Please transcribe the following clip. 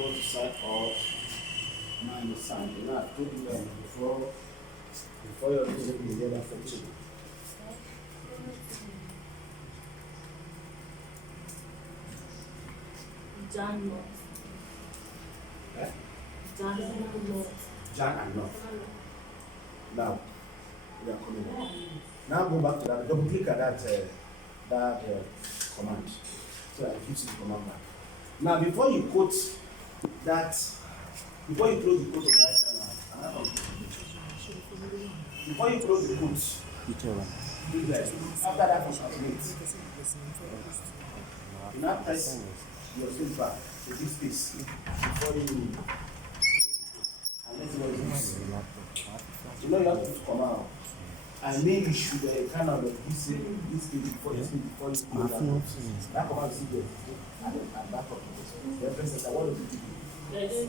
want to sign up, now you sign. You know, I told you before you're using the other for you. John Lot. Eh? John and Lot. Jan and North. Now, we are coming back. Now go back to that. Double click at that command. So that it gives you the command back. Now, before you quote that, before you close the quote of that channel, before you close the quote, do that. After that, concatenate. You now press your space bar to this space before you. Unless you want to use. You know you have to come out. I mean you should kind of this page before you close that. That command is there. And back up. The president, I want to do